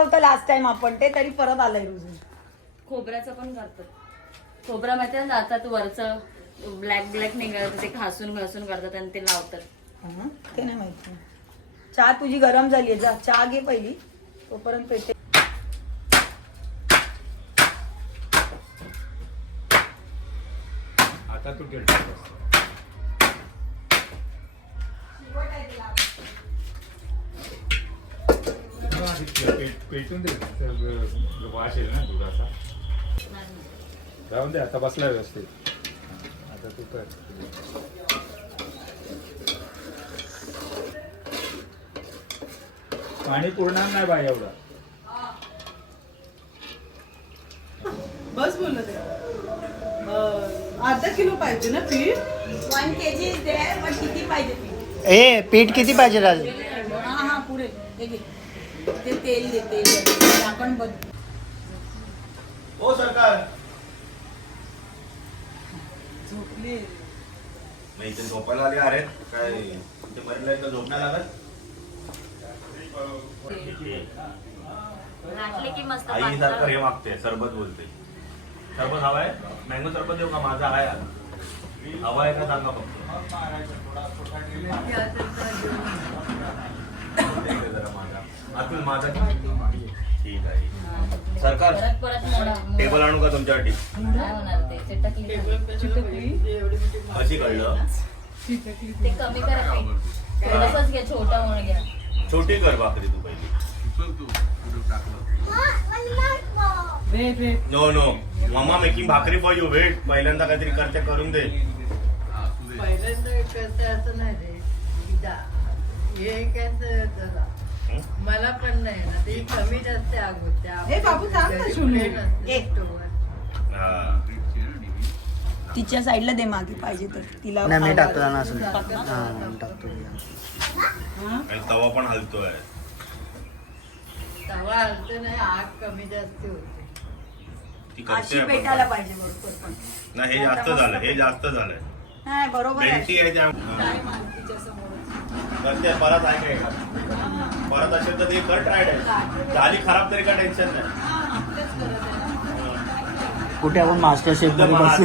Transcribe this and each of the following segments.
होतं last time आपण ते तरी परत आलंय रुजून. खोबऱ्याचं पण करतात. खोबरा माहिती ना आता वरचं ब्लॅक निघालं ते घासून करतात आणि ते लावतात. ते नाही माहिती. चहा तुझी गरम झाली जा चहा घे पहिली तोपर्यंत पेटे. आता तू पेटून दे वास येईल ना दुधाचा. राहून दे आता बसला व्यवस्थित. आता तू कर. पाणी पुरणार नाही बाई एवढं. बस बोलत आहे. अर्धा किलो पाहिजे ना पीठ. 1 kg is there, पण किती पाहिजे पीठ? ए पीठ किती पाहिजे राजू? हा पुरे हे घे. ते तेल दे तेल आपण बघ. ओ सरकार झोपले. मग इथे झोपायला आले अरे काय इथे बरेला इथं झोप नाही लागत. घातले की मस्त आई सारखं हे मागते सरबत बोलते. सरबत हवाय मँगो सरबत देऊ का? माझा आहे हवा आहे का सांगा फक्त. जरा माझा अतुल माझा ठीक आहे. सरकार परत मोडा टेबल आणू का तुमच्यासाठी? काय होणार ते चिटकली कशी कळलं? ते कमी करा थोडंसंच घ्या छोटा म्हणून घ्या. छोटी कर भाकरी तू पहिली. नो नो मम्मा मेकिंग भाकरी फॉर यू. वेट पहिल्यांदा काहीतरी करते करून दे. पहिल्यांदा करते असं नाही रे. हे काय मला पण नाही ना ते कमी जास्त आग होते. बाबू सांग ना शून्य. तिच्या साईडला दे मागे पाहिजे तर तिला. नाही मी टाकतो ना असं. टाकतो. आणि तवा पण हलतोय. तवा हलते नाही आग कमी जास्त होते. ती अशी करते पेटायला पाहिजे बरोबर. पण नाही हे जास्त झालं. हे जास्त झालंय. नाही बरोबर आहे. बेंटी आहे त्या काय मानतीच्या समोर करते परत आहे का? परत असेल तर ते कर ट्राय झाली खराब तरी का टेन्शन नाही. कुठे आपण मास्टर शेफ मध्ये बसू.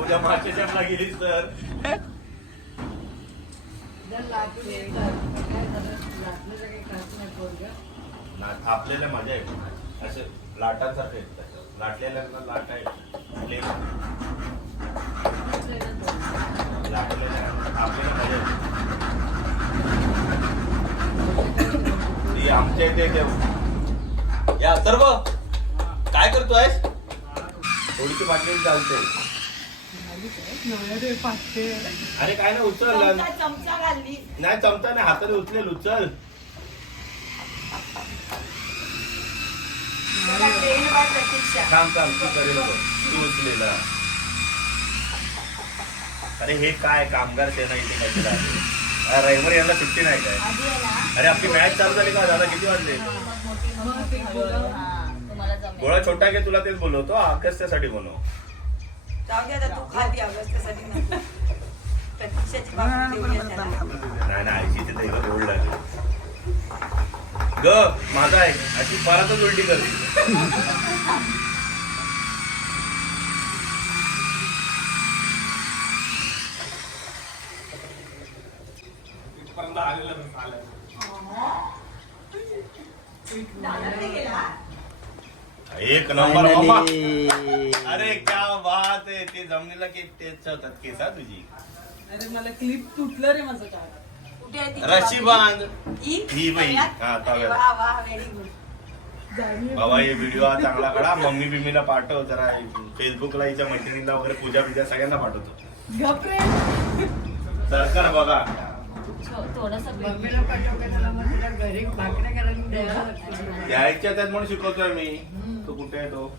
उद्या मागच्या शेफला गेलीस तर जर लाटून येतात काय झालं लाटलं काही खात नाही पोरगं. आपल्याला मजा येते असं लाटांसारखं येत. लाटलेल्यांना लाटा येते. लाटलेल्या आपल्याला मजा येते. ती आमच्या इथे या सर्व काय करतोय? थोडीशी बाटली चालते. अरे काय नाही उचल. चमचा घालली नाही चमचा नाही हाताने उचलेल. उचल थांब तू करेल तू उचलेला. अरे हे काय कामगार सेना इथे काय केलं आहे? रविवारी यांना सुट्टी नाही काय? अरे आपली मॅच चालू झाली का? दादा किती वाजले? गोळा छोटा घे. तुला तेच बोलवतो अगस्त्यासाठी बनव. जाऊ दे आता तू खाती अगस्त्यासाठी नको. प्रतीक्षाची भाकरी देऊया त्याला. नाही आईची तिथे गोड लागेल ग. माझा आहे अशी परतच उलटी करते. एक नंबर मामा. अरे क्या बात आहे. ते जमिनीला केस होतात केसा तुझी. अरे मला क्लिप तुटलं रे माझं काय. कुठे आहे ती रशी बांध ही? ही बाई. हा तव्यात. वा वा व्हेरी गुड. बाबा हे व्हिडिओ हा चांगला काढा. मम्मी बिम्मीला पाठव जरा. फेसबुकला हिच्या मैत्रिणीला वगैरे पूजा बिजा सगळ्यांना पाठवतो. गप्रे सरकार बघा थोडस मम्मीला पाठवताना मग तिला घरी भाकऱ्या करायला द्यायला. द्यायच्या त्यात म्हणून शिकवतोय मी. तो कुठे आहे तो?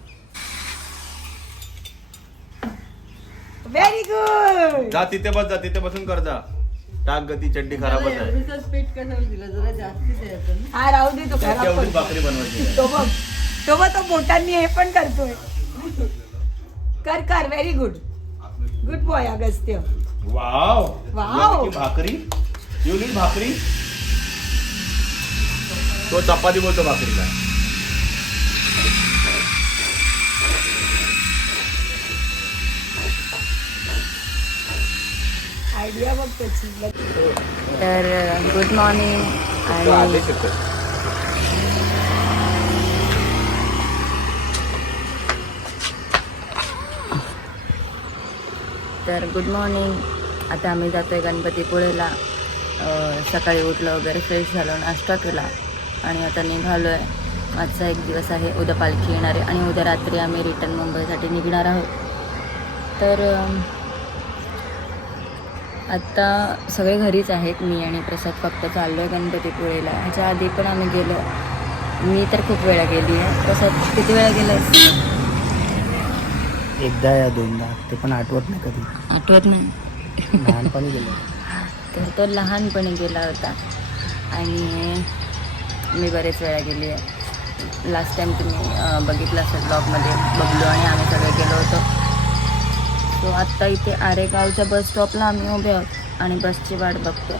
Very good. जा तिथे बस. जा तिथे बसून कर. जा टाक गती चड्डी खराबच आहे. एवढंच पीठ कशाला दिलं जरा जास्ती द्यायचं ना. हा राहू दे तो त्याच्या खराब एवढीच पडतो. भाकरी बनवायची. तो बघ तो बोटांनी हे पण करतोय. कर very good. Good boy Agastya. Wow wow. किती भाकरी. भाकरी तो चपाती बोलतो भाकरीला. तर गुड मॉर्निंग. आणि तर गुड मॉर्निंग. आता आम्ही जातोय गणपतीपुळेला. सकाळी उठलं वगैरे, फ्रेश झालं, नाश्ता केला आणि आता निघालो आहे. आजचा एक दिवस आहे, उद्या पालखी येणार आहे आणि उद्या रात्री आम्ही रिटर्न मुंबईसाठी निघणार आहोत. तर आत्ता सगळे घरीच आहेत. मी आणि प्रसाद फक्त चाललो आहे गणपतीपुळेला. ह्याच्या आधी पण आम्ही गेलो. मी तर खूप वेळा गेली आहे. प्रसाद किती वेळा गेला आहेस? एकदा या दोनदा, ते पण आठवत नाही कधी. आठवत नाही. लहानपणी गेलो. तर तो लहानपणी गेला होता आणि मी बरेच वेळा गेली आहे. लास्ट टाईम तुम्ही बघितलं असेल ब्लॉगमध्ये बघलो आणि आम्ही सगळे गेलो होतो. तो आत्ता इथे आरेगावच्या बस स्टॉपला आम्ही उभे आहोत आणि बसची वाट बघतो.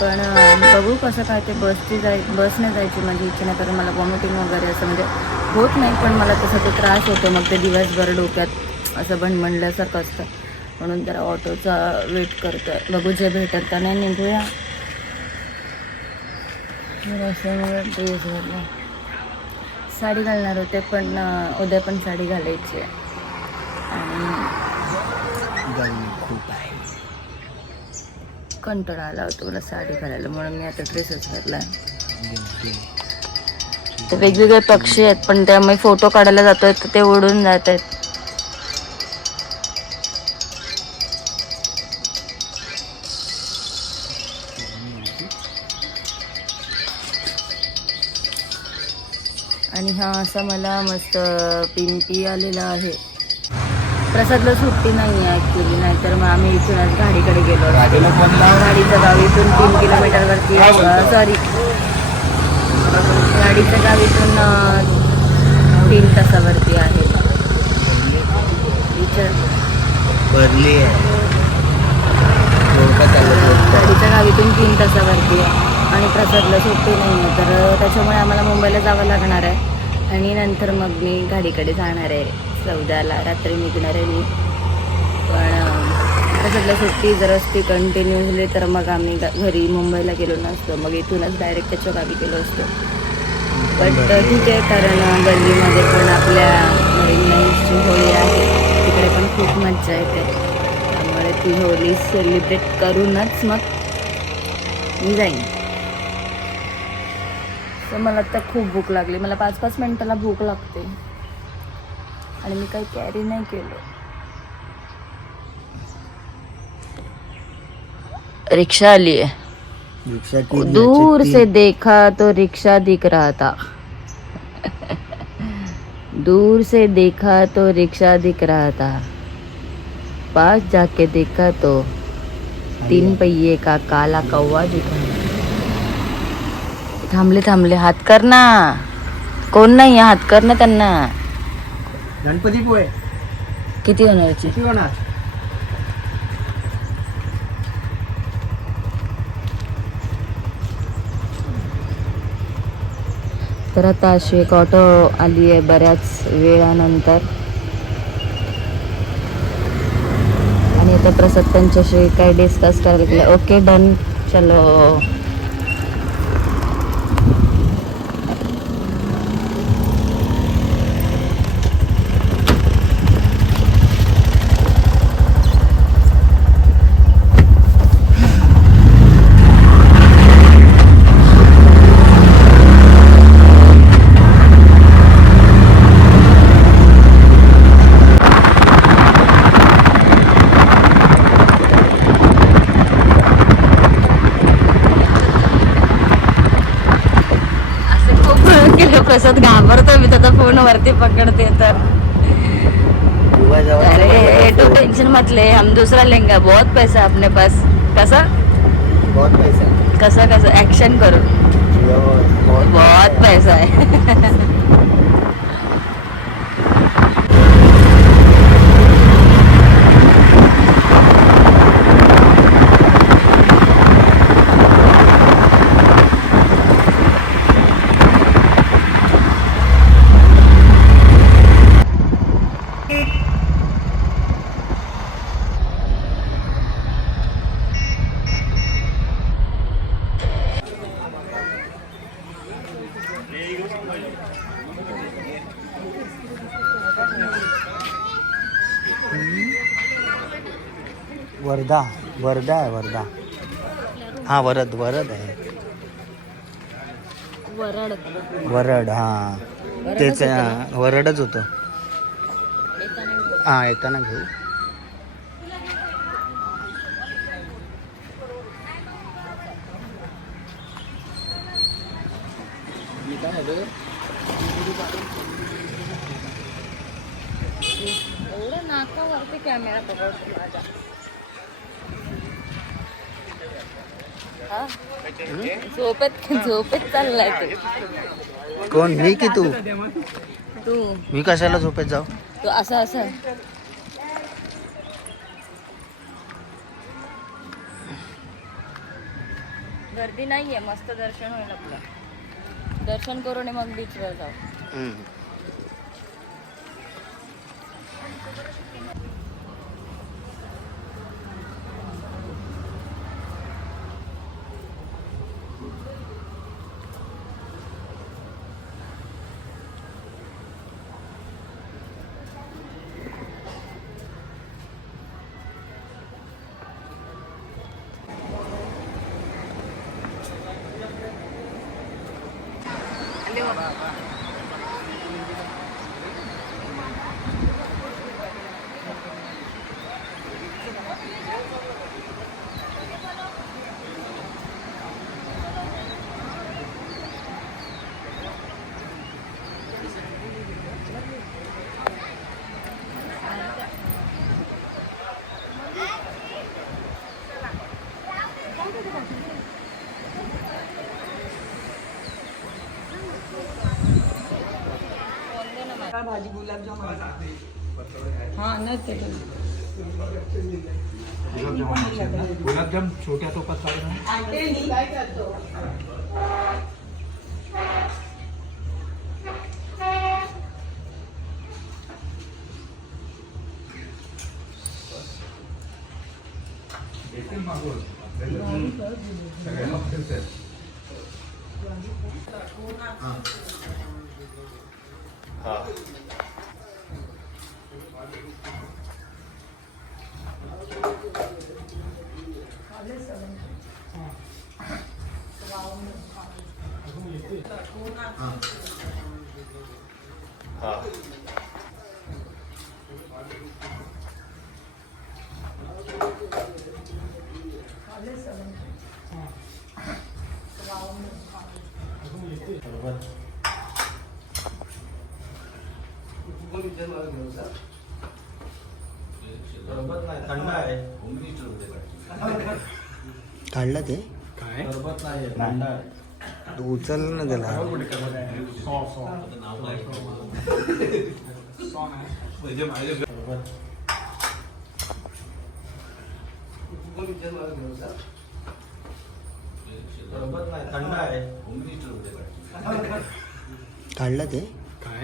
पण बघू कसं काय ते बसने जायची माझी इच्छा नाही, कारण मला वॉमिटिंग वगैरे असं म्हणजे होत नाही, पण मला तसा तो त्रास होतो. मग ते दिवसभर डोक्यात असं भणभणल्यासारखं असतं, म्हणून जरा ऑटोचा वेट करतो आहे. बघू जे भेटत तर नाही निघूया. असं मला ड्रेस घातला, साडी घालणार होते पण उद्या पण साडी घालायची आहे आणि खूप आहे. कंटाळा आला होता मला साडी घालायला, म्हणून मी आता ड्रेसच घातला. तर वेगवेगळे पक्षी आहेत, पण त्यामुळे फोटो काढायला जातोय तर ते उडून जात आहेत. आणि हा असा मला मस्त पिंपी आलेला आहे. प्रसादला सुट्टी नाही आहे ॲक्च्युली, नाहीतर मग आम्ही इथूनच गाडीकडे गेलो. गाडीचं गाव इथून 3 किलोमीटरवरती, सॉरी गाडीचं गाव इथून 3 तासावरती आहे. भरली आहे. गाडीचं गाव इथून 3 तासावरती आहे आणि प्रसादला सुट्टी नाही आहे, तर त्याच्यामुळे आम्हाला मुंबईला जावं लागणार आहे आणि नंतर मग मी गाडीकडे जाणार आहे. 14ला रात्री निघणार आहे मी. पण प्रसादला सुट्टी जर असती कंटिन्युअसली तर मग आम्ही घरी मुंबईला गेलो नसतो, मग इथूनच डायरेक्ट त्याच्या गावी गेलो असतो. बट ठीक आहे, कारण गल्लीमध्ये पण आपल्या नवीनची होळी आहे, तिकडे पण खूप मजा येते, त्यामुळे ती होळी सेलिब्रेट करूनच मग मी जाईन. तर मला आता खूप भूक लागली. मला 5-5 मिनिटाला भूक लागते आणि मी काही कॅरी नाही केलं. रिक्षा आली है, दूर से देखा तो रिक्शा दिख रहा था. दूर से देखा तो रिक्शा दिख रहा था, पास जाके देखा तो 3 पहिए का काला कौवा दिख रहा. थांबले हात कर ना. कोण नाही हात कर ना त्यांना. गणपतीपुळे किती होणारची? किती होणार? तर आता अशी एक ऑटो आली आहे बऱ्याच वेळानंतर आणि आता प्रसाद त्यांच्याशी काय डिस्कस करायला लागले. ओके डन, चलो. प्रसाद घाबरतो, मी त्याचा फोन वरती पकडते तर. अरे तो टेंशन मत ले, हम दूसरा लेंगे, बहुत पैसा अपने पास. कसा बहुत पैसा, कसं ऍक्शन करू, बहुत पैसा है. वर्धा वर्धा आहे वर्धा. हा वरद वरद आहे. वरड वरड हा तेच वरडच होतं. हा येताना घेऊ. एवढं नाकावरती कॅमेरा पकडतो माझा. हा? झोपेत चाललाय तू. कोण मी की तू? तू मी कशाला झोपेत जाऊ? तू असं गर्दी नाहीये, मस्त दर्शन होईल आपलं. दर्शन करून मग बीचवर जाऊ. भाजी गुलाबजाम हा नाही गुलाबजाम छोट्या टोपात चालू काय करतो. मागून हा हा थंड आहे. काढलं ते काय तू उचल ना त्याला. थंड आहे. काढलं ते काय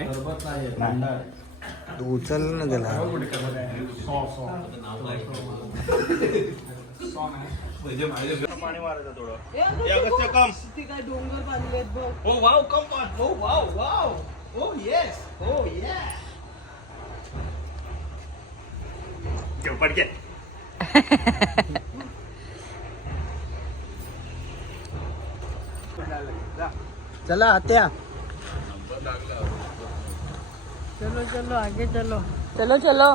तू उचल ना त्याला. पाणी मारायचं थोडं. अगस्त्य कम. काय डोंगर बांधलेत बघ. Oh wow, come on. Oh wow, wow. Oh yes. Oh yeah. ठेव पटके. चला आत्या. चलो चलो आगे चलो. चलो चलो.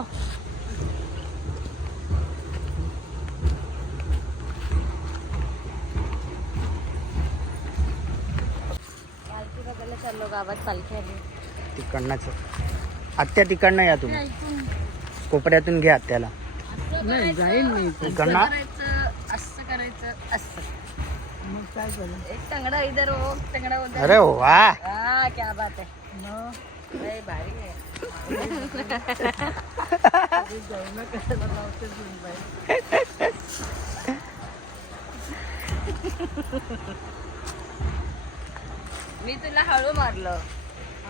पालखी बघायला चाललो, गावात पालखी आली. तिकडनंच आत्या तिकडनं या तुम्ही. कोपऱ्यातून घ्या आत्याला. नाही जाईल मी. तिकडनं असं करायचं असं. मग काय करू. एक टंगडा इधर हो, टंगडा उधर. अरे वा. हाँ क्या बात है. लय भारी आहे. जेवण करायला लावते बाई. मी तुला हळू मारलं.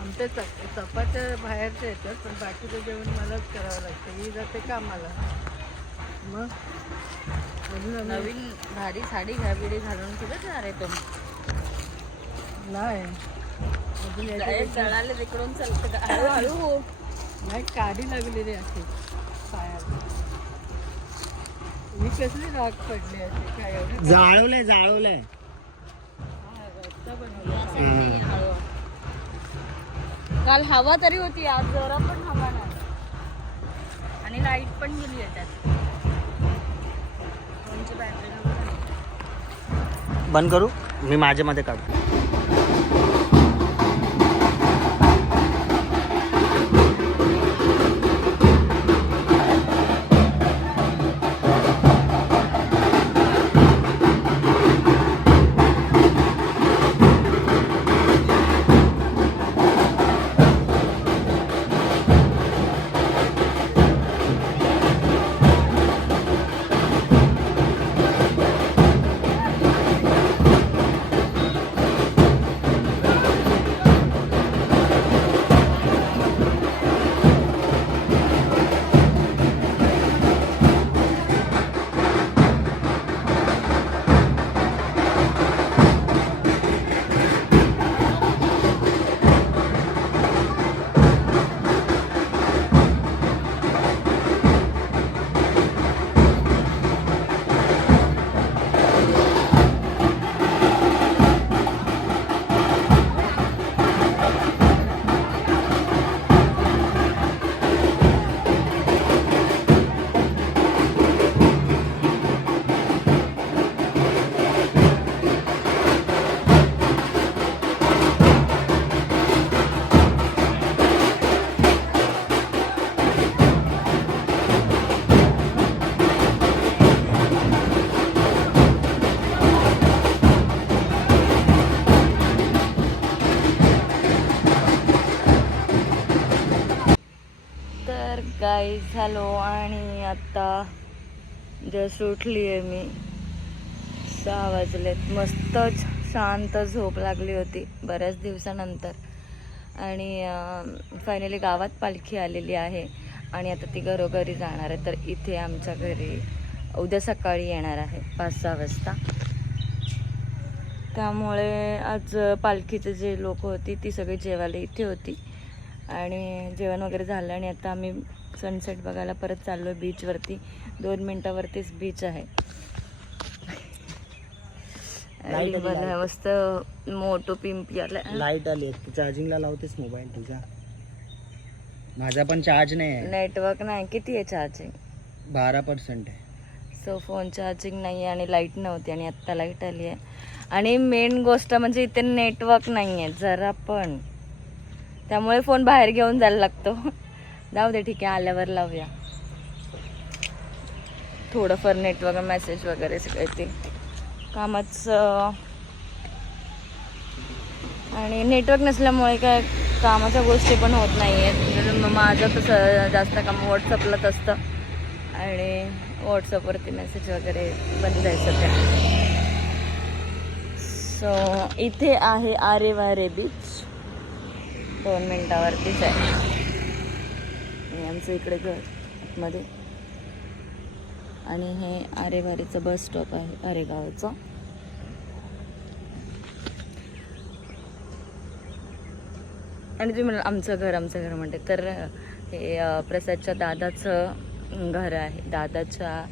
आमच्या चपात्या बाहेरचे येतात पण बाकीचं जेवण मलाच करावं लागतं. ही जाते कामाला. मग अजून नवीन भारी साडी घ्या बिडी घालून कुठे जाणार आहे तुम्ही. नाही अजून याच्या जळाले तिकडून चालतं का. हळूहळू हो. नाही काडी लागलेली असे पायाला. ही कसली राग पडली असे काय एवढं जाळवलंय रस्ता बनवला. काल हवा तरी होती, आज जरा पण हवा नाही आणि लाईट पण गेली आहे त्यात. फोनची बॅटरी बंद करू मी माझ्या मध्ये काढतो. गाईज झालो आणि आता जस्ट उठली आहे मी. 6 वाजलेत. मस्तच शांत झोप लागली होती बऱ्याच दिवसानंतर. आणि फायनली गावात पालखी आलेली आहे आणि आता ती घरोघरी जाणार आहे. तर इथे आमच्या घरी उद्या सकाळी येणार आहे 5-6 वाजता. त्यामुळे आज पालखीचे जे लोक होती ती सगळी जेवायला इथे होती आणि जेवण वगैरे झालं आणि आता आम्ही सनसेट बघायला परत चाललो आहे बीचवरती. 2 मिनिटावरतीच बीच आहे. मस्त मोठो पिंपी आला. लाईट आली. चार्जिंगला लावतेस मोबाईल तुझा? माझा पण चार्ज नाही आहे. नेटवर्क नाही. किती आहे चार्जिंग? 12% आहे. सो फोन चार्जिंग नाही आहे आणि लाईट नव्हती आणि आत्ता लाईट आली आहे. आणि मेन गोष्ट म्हणजे इथे नेटवर्क नाही आहे जरा पण. त्यामुळे फोन बाहेर घेऊन जायला लागतो. जाऊ दे ठीक आहे, आल्यावर लावूया. थोडंफार नेटवर्क मेसेज वगैरे सगळे ते कामाचं. आणि नेटवर्क नसल्यामुळे काय कामाच्या गोष्टी पण होत नाही आहेत. माझं तसं जास्त काम व्हॉट्सअपलाच असतं आणि व्हॉट्सअपवरती मेसेज वगैरे बंद आहे सध्या. सो इथे आहे आरेवारे बीच. 2 मिनिटावरतीच आहे. आमचं इकडे घर मध्ये आणि हे आरेवारीचं बस स्टॉप आहे आरेगावचं. आणि तुम्ही मला आमचं घर म्हणते तर हे प्रसादच्या दादाचं घर आहे. दादाच्या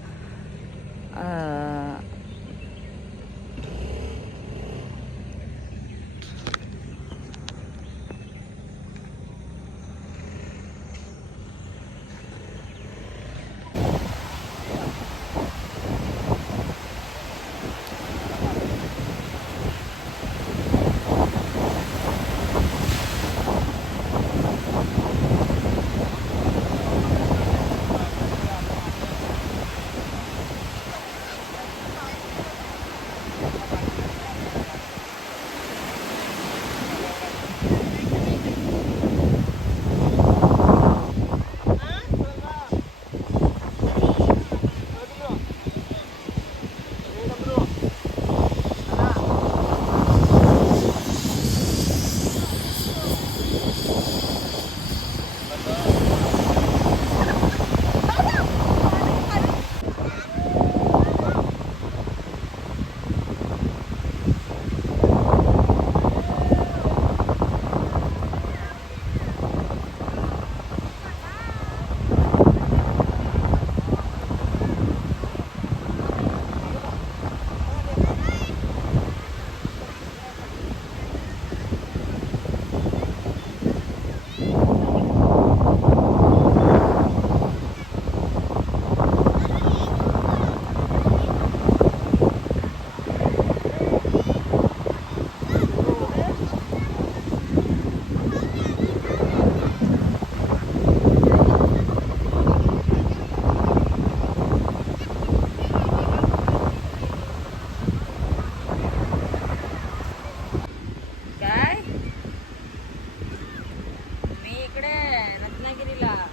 तुला.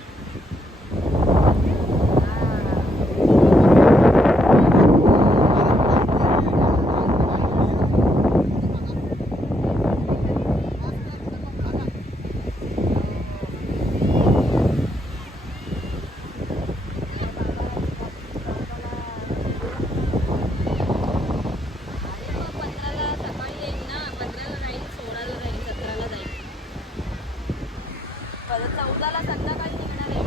संध्याकाळी निघणार आहे.